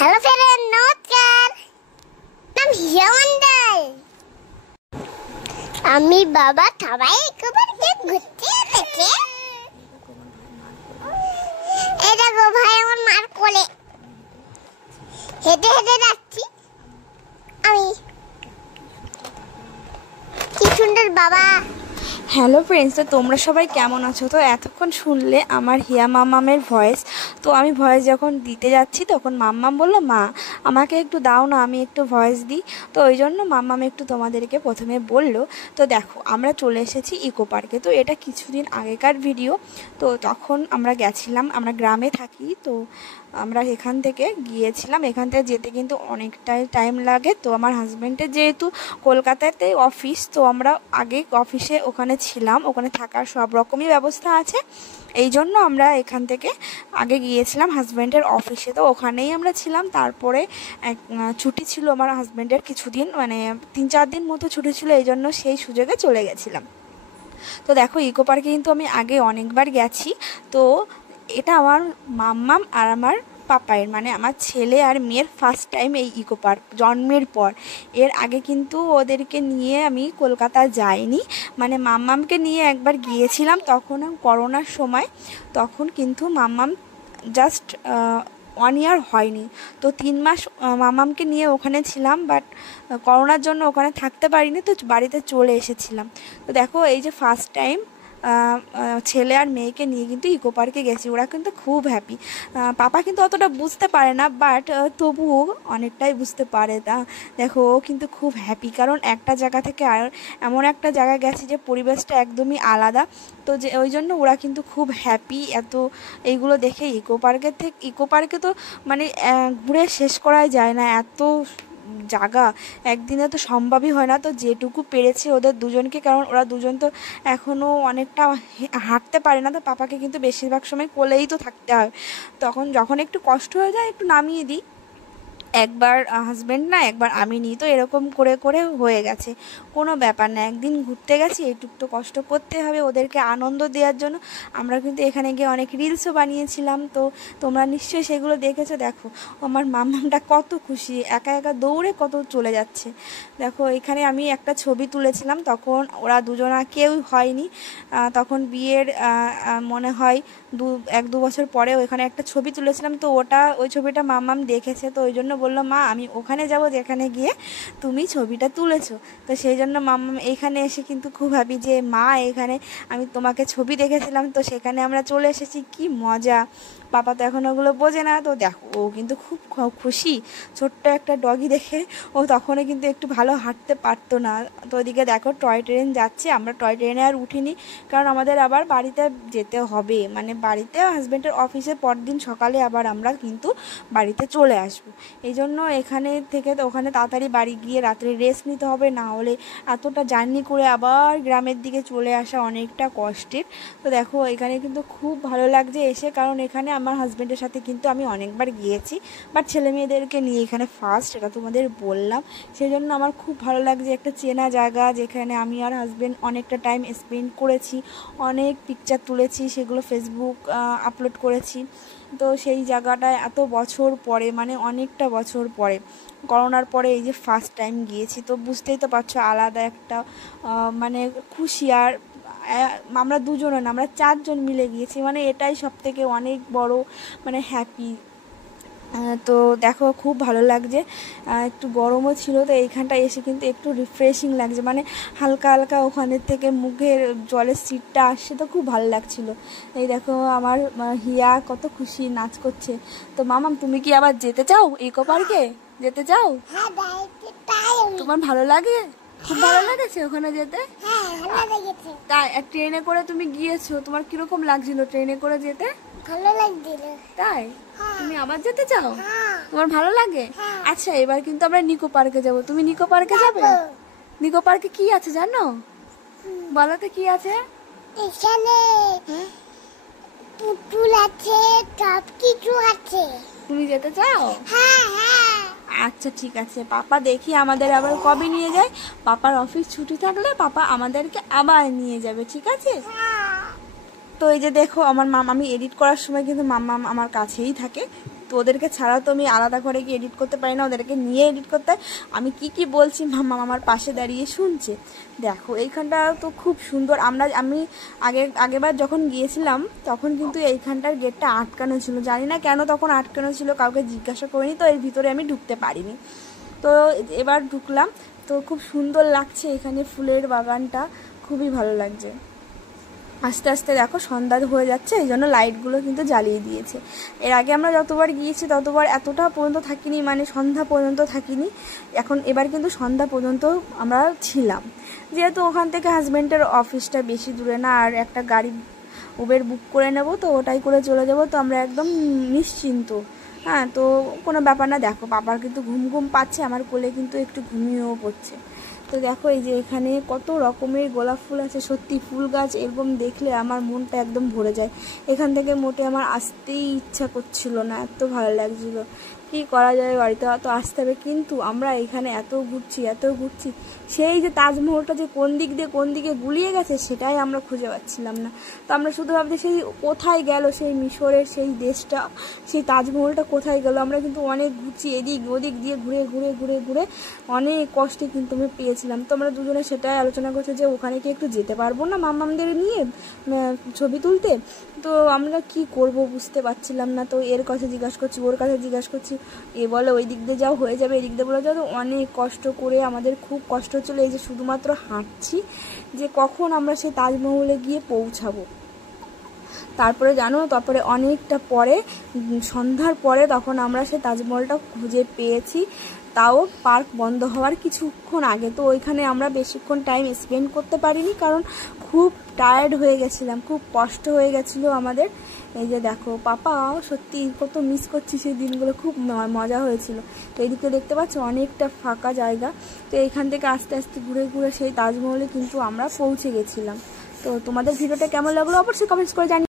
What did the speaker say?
Hello friend, নমস্কার। নাম হিয়ামন্ডল। আমি বাবা সবাই একবার ঘুরতে গেছে। এই দেখো ভাই আমার মার কোলে হেঁটে হেঁটে যাচ্ছি আমি। কি সুন্দর বাবা। হ্যালো ফ্রেন্ডস, তো তোমরা সবাই কেমন আছো? তো এতক্ষণ শুনলে আমার হিয়া মাম্মামের ভয়েস। তো আমি ভয়েস যখন দিতে যাচ্ছি তখন মাম্মাম বললো, মা আমাকে একটু দাও না, আমি একটু ভয়েস দিই। তো ওই জন্য মাম্মাম একটু তোমাদেরকে প্রথমে বললো। তো দেখো আমরা চলে এসেছি ইকো পার্কে। তো এটা কিছুদিন আগেকার ভিডিও। তো তখন আমরা গেছিলাম, আমরা গ্রামে থাকি, তো আমরা এখান থেকে গিয়েছিলাম। এখান থেকে যেতে কিন্তু অনেকটাই টাইম লাগে। তো আমার হাজব্যান্ডের যেহেতু কলকাতাতে অফিস, তো আমরা আগে অফিসে ওখানে ছিলাম, ওখানে থাকার সব রকমই ব্যবস্থা আছে। এই জন্য আমরা এখান থেকে আগে গিয়েছিলাম হাজব্যান্ডের অফিসে, তো ওখানেই আমরা ছিলাম। তারপরে ছুটি ছিল আমার হাজব্যান্ডের কিছুদিন, মানে 3-4 দিন মতো ছুটি ছিল, এই জন্য সেই সুযোগে চলে গেছিলাম। তো দেখো ইকো পার্কে কিন্তু আমি আগে অনেকবার গেছি। তো এটা আমার মাম্মাম আর আমার পাপায়ের, মানে আমার ছেলে আর মেয়ের ফার্স্ট টাইম এই ইকো পার্ক জন্মের পর। এর আগে কিন্তু ওদেরকে নিয়ে আমি কলকাতা যাইনি, মানে মাম্মামকে নিয়ে একবার গিয়েছিলাম, তখন করোনার সময়। তখন কিন্তু মাম্মাম জাস্ট 1 ইয়ার হয়নি। তো 3 মাস মাম্মামকে নিয়ে ওখানে ছিলাম, বাট করোনার জন্য ওখানে থাকতে পারিনি, তো বাড়িতে চলে এসেছিলাম। তো দেখো এই যে ফার্স্ট টাইম ছেলে আর মেয়েকে নিয়ে কিন্তু ইকো পার্কে গেছি। ওরা কিন্তু খুব হ্যাপি। পাপা কিন্তু অতটা বুঝতে পারে না, বাট তবুও অনেকটাই বুঝতে পারে। দেখো ও কিন্তু খুব হ্যাপি, কারণ একটা জায়গা থেকে আর এমন একটা জায়গায় গেছে যে পরিবেশটা একদমই আলাদা। তো যে ওই জন্য ওরা কিন্তু খুব হ্যাপি। এত এইগুলো দেখে ইকো পার্কে তো মানে ঘুরে শেষ করাই যায় না, এত জায়গা একদিনে তো সম্ভবই হয় না। তো যেটুকু পেরেছে ওদের দুজনকে, কারণ ওরা দুজন তো এখনও অনেকটা হাঁটতে পারে না, তো পাপাকে কিন্তু বেশিরভাগ সময় কোলেই তো থাকতে হয়। তখন যখন একটু কষ্ট হয়ে যায় একটু নামিয়ে দিই, একবার হাজব্যান্ড না একবার আমি নিই, তো এরকম করে করে হয়ে গেছে, কোনো ব্যাপার না। একদিন ঘুরতে গেছি, এইটুকু তো কষ্ট করতে হবে ওদেরকে আনন্দ দেওয়ার জন্য। আমরা কিন্তু এখানে গিয়ে অনেক রিলসও বানিয়েছিলাম, তো তোমরা নিশ্চয়ই সেগুলো দেখেছো। দেখো আমার মামাটা কত খুশি, একা একা দৌড়ে কত চলে যাচ্ছে। দেখো এখানে আমি একটা ছবি তুলেছিলাম, তখন ওরা দুজনা কেউ হয়নি। তখন বিয়ের মনে হয় 1-2 বছর পরে ওইখানে একটা ছবি তুলেছিলাম, তো ওই ছবিটা মাম্মাম দেখেছে, তো ওই জন্য বললো, মা আমি ওখানে যাব যেখানে গিয়ে তুমি ছবিটা তুলেছো। তো সেই জন্য মাম্মাম এইখানে এসে কিন্তু খুব হ্যাপি যে মা এখানে আমি তোমাকে ছবি দেখেছিলাম, তো সেখানে আমরা চলে এসেছি, কি মজা। পাপা তো এখন ওগুলো বোঝে না। তো দেখো ও কিন্তু খুব খুশি, ছোট্ট একটা ডগি দেখে। ও তখনও কিন্তু একটু ভালো হাঁটতে পারতো না। তো ওদিকে দেখো টয় ট্রেন যাচ্ছে, আমরা টয় ট্রেনে আর উঠিনি, কারণ আমাদের আবার বাড়িতে যেতে হবে, মানে বাড়িতে হাজব্যান্ডের অফিসে পরদিন সকালে আবার আমরা কিন্তু বাড়িতে চলে আসবো। এই জন্য এখানে থেকে তো ওখানে তাড়াতাড়ি বাড়ি গিয়ে রাত্রে রেস্ট নিতে হবে, না হলে এতটা জার্নি করে আবার গ্রামের দিকে চলে আসা অনেকটা কষ্টের। তো দেখো এখানে কিন্তু খুব ভালো লাগছে এসে, কারণ এখানে আমার হাজব্যান্ডের সাথে কিন্তু আমি অনেকবার গিয়েছি, বাট ছেলে মেয়েদেরকে নিয়ে এখানে ফার্স্ট, এটা তোমাদের বললাম। সেই জন্য আমার খুব ভালো লাগছে, একটা চেনা জায়গা যেখানে আমি আর হাজব্যান্ড অনেকটা টাইম স্পেন্ড করেছি, অনেক পিকচার তুলেছি, সেগুলো ফেসবুক আপলোড করেছি। তো সেই জায়গাটায় এত বছর পরে, মানে অনেকটা বছর পরে, করোনার পরে এই যে ফার্স্ট টাইম গিয়েছি, তো বুঝতেই তো পারছো আলাদা একটা মানে খুশি। আর আমরা দুজনে না, আমরা 4 জন মিলে গিয়েছি, মানে এটাই সবথেকে অনেক বড় মানে হ্যাপি। তো দেখো খুব ভালো লাগছে, একটু গরমও ছিল, তো এইখানটা এসে কিন্তু একটু রিফ্রেশিং লাগছে, মানে হালকা হালকা ওখানের থেকে মুখের জলের সিটটা আসছে, তো খুব ভালো লাগছিল। এই দেখো আমার হিয়া কত খুশি, নাচ করছে। তো মামাম তুমি কি আবার যেতে চাও ইকো পার্কে? যেতে চাও? তোমার ভালো লাগে? খুব ভালো লেগেছে ওখানে যেতে? তাই ট্রেনে করে তুমি গিয়েছো, তোমার কিরকম লাগছিল ট্রেনে করে যেতে? ভালো লাগছিল। তাই? তুমি আবার যেতে চাও? তোমার ভালো লাগে? আচ্ছা এবার কিন্তু আমরা নিকো পার্কে যাব, তুমি নিকো পার্কে যাবে? নিকো পার্কে কি আছে জানো? বলো তো কি আছে? এখানে পুতুল আছে, সব কিছু আছে। তুমি যেতে চাও? হ্যাঁ হ্যাঁ। আচ্ছা ঠিক আছে, পাপা দেখি আমাদের আবার কবে নিয়ে যায়। পাপার অফিস ছুটি থাকলে পাপা আমাদেরকে আবার নিয়ে যাবে, ঠিক আছে? তো এই যে দেখো আমার মামা, আমি এডিট করার সময় কিন্তু মাম্মা আমার কাছেই থাকে, তো ওদেরকে ছাড়া তো আমি আলাদা ঘরে গিয়ে এডিট করতে পারি না, ওদেরকে নিয়ে এডিট করতে হয়। আমি কি বলছি মাম্মা আমার পাশে দাঁড়িয়ে শুনছে। দেখো এইখানটা তো খুব সুন্দর। আমি আগেবার যখন গিয়েছিলাম তখন কিন্তু এইখানটার গেটটা আটকানো ছিল, জানি না কেন তখন আটকানো ছিল, কাউকে জিজ্ঞাসা করিনি, তো এর ভিতরে আমি ঢুকতে পারিনি। তো এবার ঢুকলাম, তো খুব সুন্দর লাগছে এখানে ফুলের বাগানটা, খুবই ভালো লাগছে। আস্তে আস্তে দেখো সন্ধ্যা হয়ে যাচ্ছে, এই জন্য লাইটগুলো কিন্তু জ্বালিয়ে দিয়েছে। এর আগে আমরা যতবার গিয়েছি ততবার এতটা পর্যন্ত থাকিনি, মানে সন্ধ্যা পর্যন্ত থাকিনি। এবার কিন্তু সন্ধ্যা পর্যন্ত আমরা ছিলাম, যেহেতু ওখান থেকে হাজব্যান্ডের অফিসটা বেশি দূরে না, আর একটা গাড়ি উবের বুক করে নেব, তো ওটাই করে চলে যাব, তো আমরা একদম নিশ্চিন্ত। হ্যাঁ, তো কোনো ব্যাপার না। দেখো বাবার কিন্তু ঘুম পাচ্ছে, আমার কোলে কিন্তু একটু ঘুমিয়েও পড়ছে। তো দেখো এই যে এখানে কত রকমের গোলাপ ফুল আছে, সত্যি ফুল গাছ এরকম দেখলে আমার মনটা একদম ভরে যায়। এখান থেকে মোটে আমার আসতেই ইচ্ছা করছিল না, এত ভালো লাগছিল। কি করা যায়, বাড়িতে তো আসতে হবে, কিন্তু আমরা এখানে এত ঘুরছি, সেই যে তাজমহলটা যে কোন দিকে গুলিয়ে গেছে সেটাই আমরা খুঁজে পাচ্ছিলাম না। তো আমরা শুধু ভাবছি সেই কোথায় গেল, সেই মিশরের সেই দেশটা, সেই তাজমহলটা কোথায় গেল। আমরা কিন্তু অনেক ঘুরছি, এদিক ওদিক দিয়ে ঘুরে অনেক কষ্টে কিন্তু আমি পেয়েছিলাম। তো আমরা দুজনে সেটাই আলোচনা করছি যে ওখানে কি একটু যেতে পারবো না মাম্মামদের নিয়ে ছবি তুলতে। তো আমরা কি করব বুঝতে পারছিলাম না। তো এর কাছে জিজ্ঞাসা করছি, ওর কাছে জিজ্ঞাসা করছি, এ বলে ওই দিক দিয়ে যাও হয়ে যাবে, এদিক দিয়ে বলে যাও। তো অনেক কষ্ট করে আমাদের খুব কষ্ট হচ্ছিলো, এই যে শুধুমাত্র হাঁটছি যে কখন আমরা সেই তাজমহলে গিয়ে পৌঁছাবো। তারপরে অনেকটা পরে, সন্ধ্যার পরে তখন আমরা সেই তাজমহলটা খুঁজে পেয়েছি, তাও পার্ক বন্ধ হওয়ার কিছুক্ষণ আগে। তো ওইখানে আমরা বেশিক্ষণ টাইম স্পেন্ড করতে পারিনি, কারণ খুব টায়ার্ড হয়ে গেছিলাম, খুব কষ্ট হয়ে গেছিলো আমাদের। এই যে দেখো পাপা সত্যি কত মিস করছি সেই দিনগুলো, খুব মজা হয়েছিল। তো এইদিকে দেখতে পাচ্ছ অনেকটা ফাঁকা জায়গা। তো এইখান থেকে আস্তে আস্তে ঘুরে সেই তাজমহলে কিন্তু আমরা পৌঁছে গেছিলাম। তো তোমাদের ভিডিওটা কেমন লাগলো অবশ্যই কমেন্টস করে জানিও।